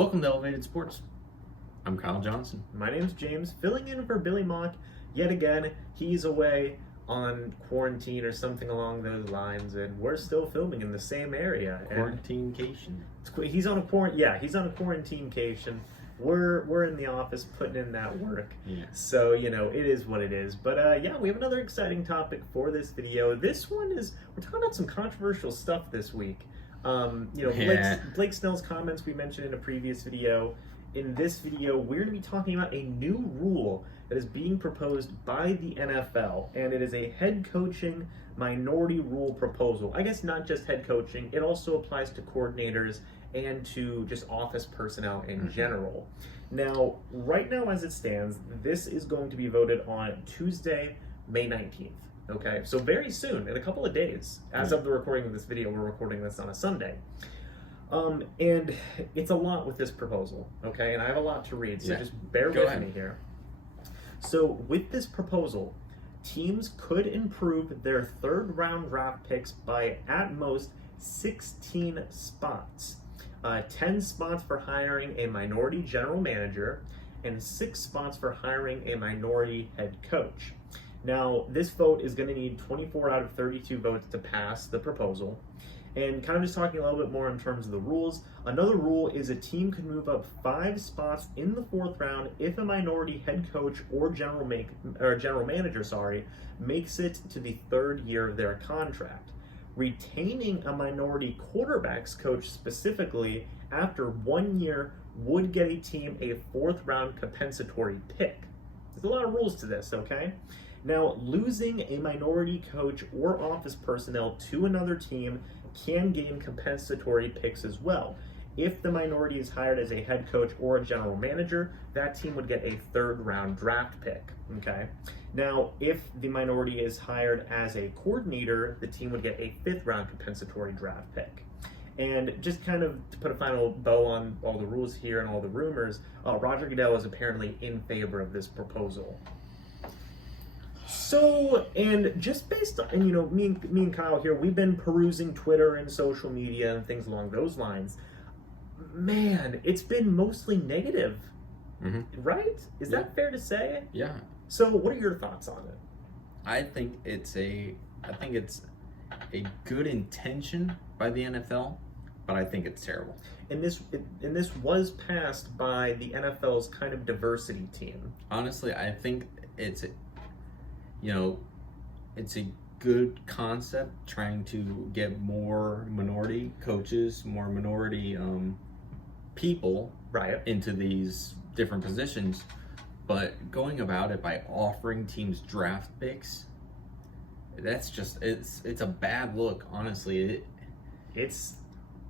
Welcome to Elevated Sports. I'm Kyle Johnson. My name's James, filling in for Billy Mock. Yet again, he's away on quarantine or something along those lines, and we're still filming in the same area. Quarantine-cation. He's on a quarantine-cation. We're in the office putting in that work. Yeah. So, it is what it is. But we have another exciting topic for this video. This one is, we're talking about some controversial stuff this week. Blake Snell's comments we mentioned in a previous video. In this video, we're going to be talking about a new rule that is being proposed by the NFL, and it is a head coaching minority rule proposal. I guess not just head coaching, it also applies to coordinators and to just office personnel in general. Now, right now as it stands, this is going to be voted on Tuesday, May 19th. Okay, so very soon, in a couple of days. As of the recording of this video, we're recording this on a Sunday. And it's a lot with this proposal, okay? And I have a lot to read, so just bear with me here. So with this proposal, teams could improve their third-round draft picks by at most 16 spots. 10 spots for hiring a minority general manager, and 6 spots for hiring a minority head coach. Now, this vote is going to need 24 out of 32 votes to pass the proposal. And kind of just talking a little bit more in terms of the rules, another rule is a team could move up 5 spots in the 4th round if a minority head coach or general manager makes it to the 3rd year of their contract. Retaining a minority quarterbacks coach specifically after 1 year would get a team a 4th round compensatory pick. There's a lot of rules to this, okay? Now, losing a minority coach or office personnel to another team can gain compensatory picks as well. If the minority is hired as a head coach or a general manager, that team would get a 3rd round draft pick, okay? Now, if the minority is hired as a coordinator, the team would get a 5th round compensatory draft pick. And just kind of to put a final bow on all the rules here and all the rumors, Roger Goodell is apparently in favor of this proposal. So, and just based on, me and Kyle here, we've been perusing Twitter and social media and things along those lines. Man, it's been mostly negative, right? Is that fair to say? Yeah. So, what are your thoughts on it? I think it's a good intention by the NFL, but I think it's terrible. And this was passed by the NFL's kind of diversity team. Honestly, I think it's a good concept, trying to get more minority coaches, more minority people into these different positions. But going about it by offering teams draft picks, that's just it's a bad look, honestly. It's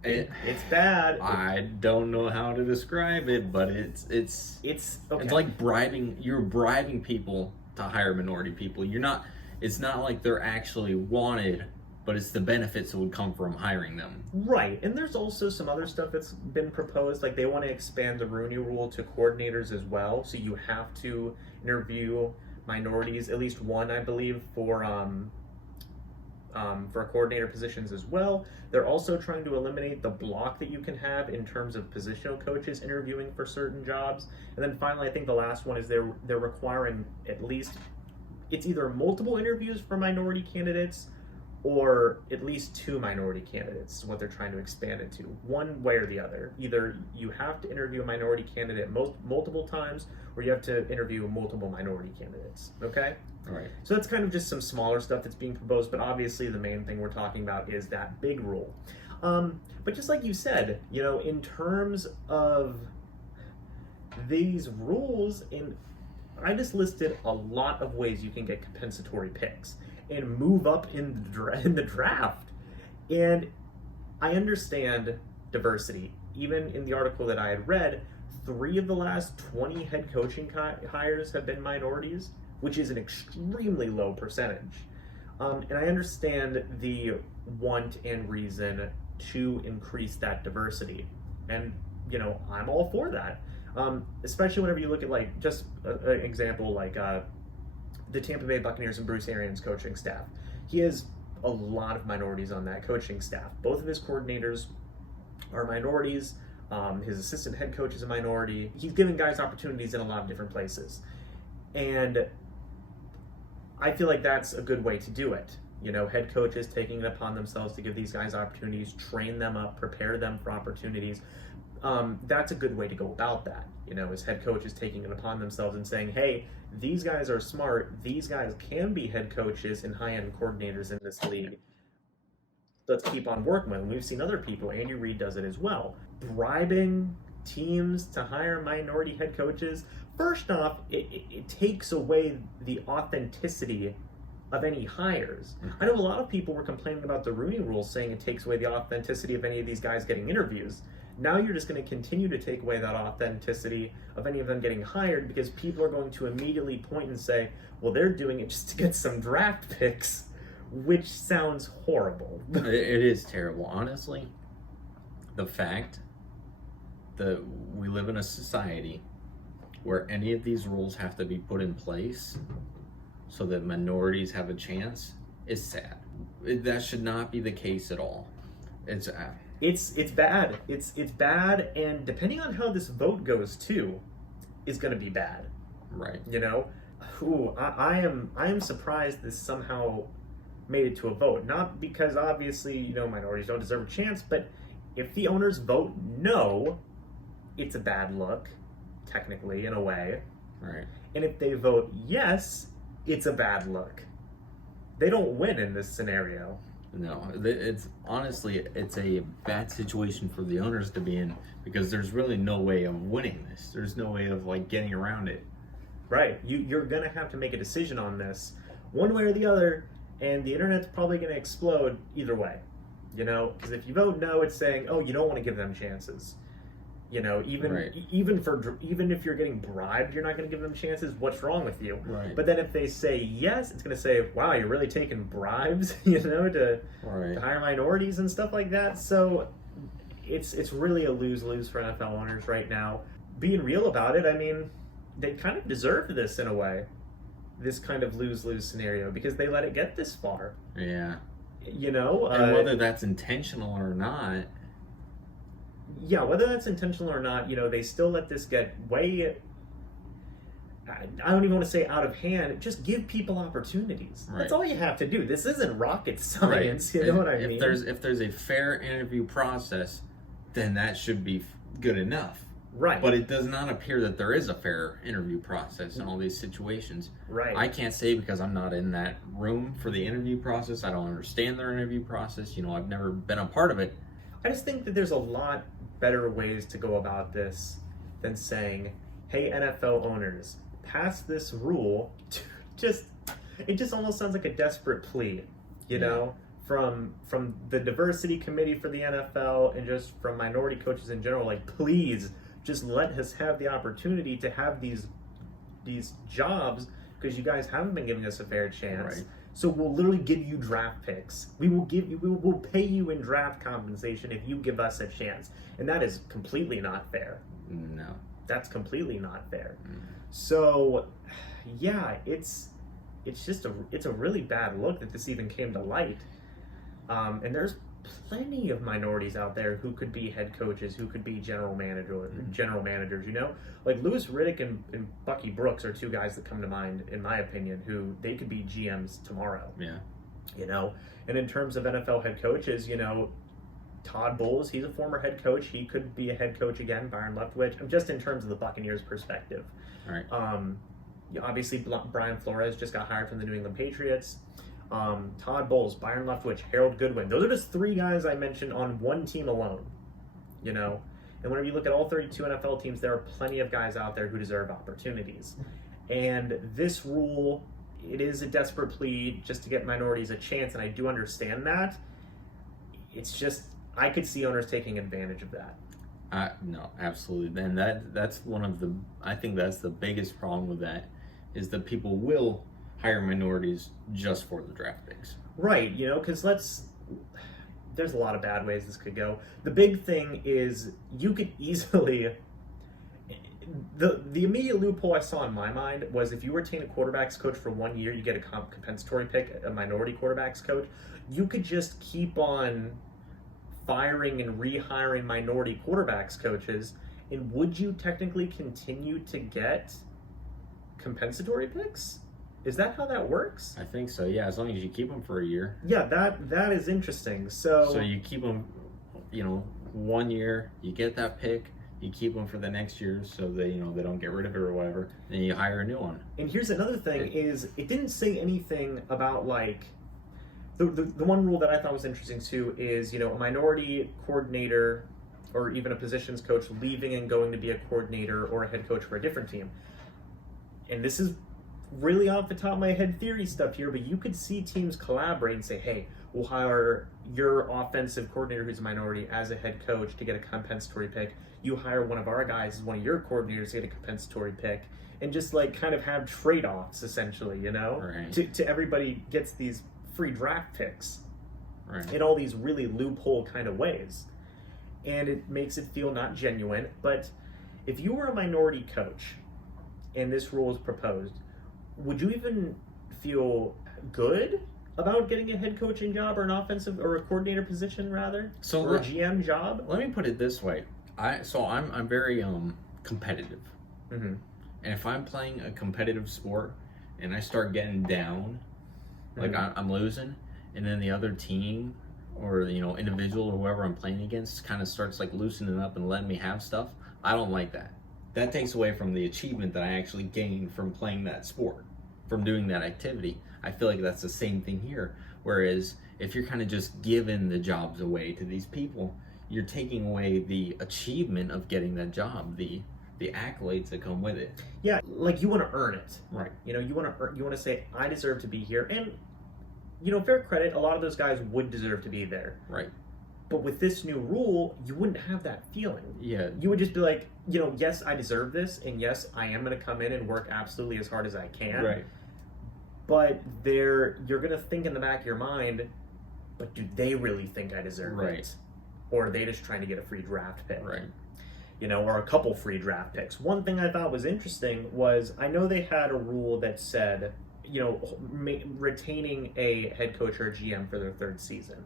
bad. I don't know how to describe it, but it's okay. It's like bribing. You're bribing people to hire minority people. It's not like they're actually wanted, but it's the benefits that would come from hiring them. Right. And there's also some other stuff that's been proposed, like they want to expand the Rooney rule to coordinators as well, so you have to interview minorities, at least one, I believe, for coordinator positions as well. They're also trying to eliminate the block that you can have in terms of positional coaches interviewing for certain jobs. And then finally, I think the last one is they're requiring at least, it's either multiple interviews for minority candidates or at least 2 minority candidates is what they're trying to expand it to, one way or the other. Either you have to interview a minority candidate multiple times, or you have to interview multiple minority candidates, okay? All right. So that's kind of just some smaller stuff that's being proposed, but obviously the main thing we're talking about is that big rule. But just like you said, in terms of these rules, I just listed a lot of ways you can get compensatory picks and move up in the draft. And I understand diversity. Even in the article that I had read, 3 of the last 20 head coaching hires have been minorities, which is an extremely low percentage. And I understand the want and reason to increase that diversity. And, I'm all for that. Especially whenever you look at, just an example, the Tampa Bay Buccaneers and Bruce Arians coaching staff. He has a lot of minorities on that coaching staff. Both of his coordinators are minorities. His assistant head coach is a minority. He's giving guys opportunities in a lot of different places. And I feel like that's a good way to do it. Head coaches taking it upon themselves to give these guys opportunities, train them up, prepare them for opportunities. That's a good way to go about that. As head coaches taking it upon themselves and saying, hey, these guys are smart. These guys can be head coaches and high-end coordinators in this league. Let's keep on working with them. We've seen other people. Andy Reid does it as well. Bribing teams to hire minority head coaches. First off, it takes away the authenticity of any hires. I know a lot of people were complaining about the Rooney Rule, saying it takes away the authenticity of any of these guys getting interviews. Now you're just going to continue to take away that authenticity of any of them getting hired, because people are going to immediately point and say, well, they're doing it just to get some draft picks, which sounds horrible. It is terrible. Honestly, the fact that we live in a society where any of these rules have to be put in place so that minorities have a chance is sad. That should not be the case at all. It's bad. It's bad, and depending on how this vote goes too, is going to be bad. Right. I am surprised this somehow made it to a vote. Not because obviously minorities don't deserve a chance, but if the owners vote no, it's a bad look. Technically, in a way. Right. And if they vote yes, it's a bad look. They don't win in this scenario. No, it's honestly, it's a bad situation for the owners to be in, because there's really no way of winning this. There's no way of getting around it. Right. You're going to have to make a decision on this one way or the other, and the internet's probably going to explode either way. Because if you vote no, it's saying, oh, you don't want to give them chances. Even if you're getting bribed, you're not going to give them chances. What's wrong with you? Right. But then if they say yes, it's going to say, wow, you're really taking bribes, to hire minorities and stuff like that. So it's really a lose-lose for NFL owners right now. Being real about it, I mean, they kind of deserve this in a way, this kind of lose-lose scenario, because they let it get this far. Yeah. And whether that's intentional or not. Yeah, whether that's intentional or not, they still let this get way, I don't even want to say out of hand. Just give people opportunities. Right. That's all you have to do. This isn't rocket science, right. You know what I mean? If there's a fair interview process, then that should be good enough. Right. But it does not appear that there is a fair interview process in all these situations. Right. I can't say because I'm not in that room for the interview process. I don't understand their interview process. I've never been a part of it. I just think that there's a lot better ways to go about this than saying, hey, NFL owners, pass this rule. It just almost sounds like a desperate plea, from the diversity committee for the NFL and just from minority coaches in general. Please just let us have the opportunity to have these jobs, because you guys haven't been giving us a fair chance. Right. So we'll literally give you draft picks. We'll pay you in draft compensation if you give us a chance. And that is completely not fair. No. That's completely not fair. Mm. So, yeah, it's a really bad look that this even came to light. And there's plenty of minorities out there who could be head coaches, who could be general managers. Like Louis Riddick and Bucky Brooks are two guys that come to mind, in my opinion, who they could be GMs tomorrow. Yeah. And in terms of NFL head coaches, Todd Bowles, he's a former head coach. He could be a head coach again. Byron Leftwich. Just in terms of the Buccaneers' perspective. All right. Obviously, Brian Flores just got hired from the New England Patriots. Todd Bowles, Byron Leftwich, Harold Goodwin. Those are just three guys I mentioned on one team alone. And whenever you look at all 32 NFL teams, there are plenty of guys out there who deserve opportunities. And this rule, it is a desperate plea just to get minorities a chance, and I do understand that. It's just, I could see owners taking advantage of that. No, absolutely. And I think that's the biggest problem with that, is that people will hire minorities just for the draft picks. Right, because there's a lot of bad ways this could go. The big thing is you could easily, the immediate loophole I saw in my mind was if you retain a quarterbacks coach for 1 year, you get a compensatory pick, a minority quarterbacks coach. You could just keep on firing and rehiring minority quarterbacks coaches, and would you technically continue to get compensatory picks? Is that how that works? I think so, yeah, as long as you keep them for a year. Yeah, that is interesting. So you keep them, 1 year, you get that pick, you keep them for the next year so they don't get rid of it or whatever, then you hire a new one. And here's another thing is it didn't say anything about like the one rule that I thought was interesting too is, a minority coordinator or even a positions coach leaving and going to be a coordinator or a head coach for a different team. And this is really off the top of my head theory stuff here, but you could see teams collaborate and say, hey, we'll hire your offensive coordinator who's a minority as a head coach to get a compensatory pick. You hire one of our guys as one of your coordinators to get a compensatory pick, and just like kind of have trade-offs essentially, Right. to everybody gets these free draft picks Right. in all these really loophole kind of ways. And it makes it feel not genuine. But if you were a minority coach and this rule is proposed, would you even feel good about getting a head coaching job or an offensive or a coordinator position rather, or a GM job? Let me put it this way: I'm very competitive, Mm-hmm. and if I'm playing a competitive sport and I start getting down, like I'm losing, and then the other team or individual or whoever I'm playing against kind of starts like loosening up and letting me have stuff, I don't like that. That takes away from the achievement that I actually gained from playing that sport, from doing that activity. I feel like that's the same thing here. Whereas if you're kind of just giving the jobs away to these people, you're taking away the achievement of getting that job, the accolades that come with it. Yeah, like you want to earn it. Right. You want to say, I deserve to be here. And, fair credit, a lot of those guys would deserve to be there. Right. But with this new rule, you wouldn't have that feeling. Yeah. You would just be like, yes, I deserve this, and yes, I am going to come in and work absolutely as hard as I can. Right. But you're going to think in the back of your mind, but do they really think I deserve it? Or are they just trying to get a free draft pick? Right. Or a couple free draft picks. One thing I thought was interesting was, I know they had a rule that said, retaining a head coach or a GM for their third season.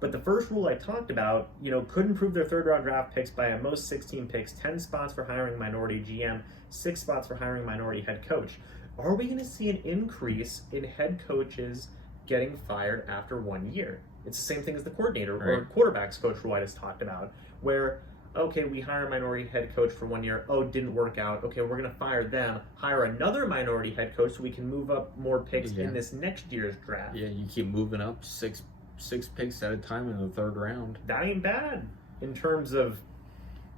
But the first rule I talked about, could improve their third round draft picks by at most 16 picks, 10 spots for hiring minority GM, 6 spots for hiring minority head coach. Are we going to see an increase in head coaches getting fired after 1 year? It's the same thing as the coordinator or quarterbacks coach rule I just talked about, where, okay, we hire a minority head coach for 1 year. Oh, it didn't work out. Okay, we're going to fire them, hire another minority head coach so we can move up more picks in this next year's draft. Yeah, you keep moving up six picks at a time in the third round. That ain't bad in terms of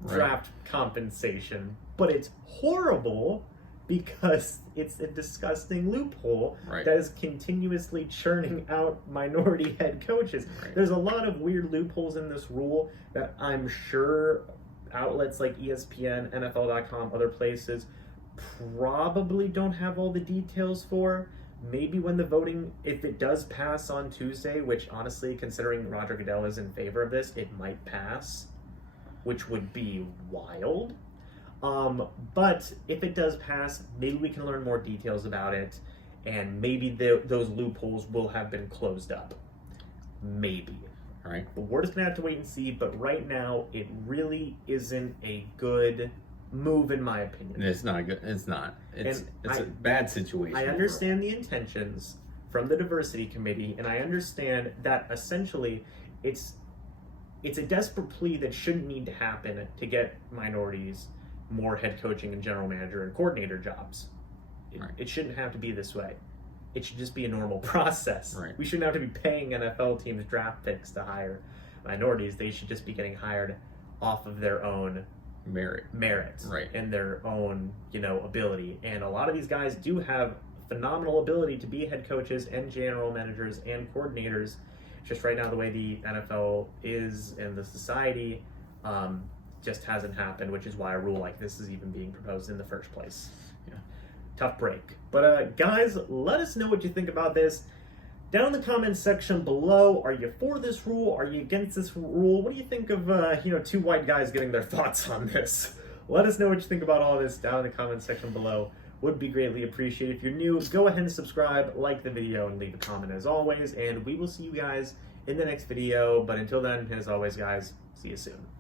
draft compensation, but it's horrible because it's a disgusting loophole that is continuously churning out minority head coaches. There's a lot of weird loopholes in this rule that I'm sure outlets like ESPN, NFL.com, other places probably don't have all the details for. Maybe when the voting, if it does pass on Tuesday, which honestly, considering Roger Goodell is in favor of this, it might pass, which would be wild. But if it does pass, maybe we can learn more details about it, and maybe those loopholes will have been closed up. Maybe. All right. But we're just going to have to wait and see, but right now, it really isn't a good move, in my opinion. It's not good. It's not. It's a bad situation. I understand the intentions from the diversity committee, and I understand that essentially it's a desperate plea that shouldn't need to happen to get minorities more head coaching and general manager and coordinator jobs. It shouldn't have to be this way. It should just be a normal process. Right. We shouldn't have to be paying NFL teams draft picks to hire minorities. They should just be getting hired off of their own merit, and their own, ability. And a lot of these guys do have phenomenal ability to be head coaches and general managers and coordinators. Just right now, the way the NFL is and the society just hasn't happened, which is why a rule like this is even being proposed in the first place. Yeah. Tough break. But guys, let us know what you think about this. Down in the comments section below, are you for this rule? Are you against this rule? What do you think of, two white guys getting their thoughts on this? Let us know what you think about all this down in the comments section below. Would be greatly appreciated. If you're new, go ahead and subscribe, like the video, and leave a comment as always. And we will see you guys in the next video. But until then, as always, guys, see you soon.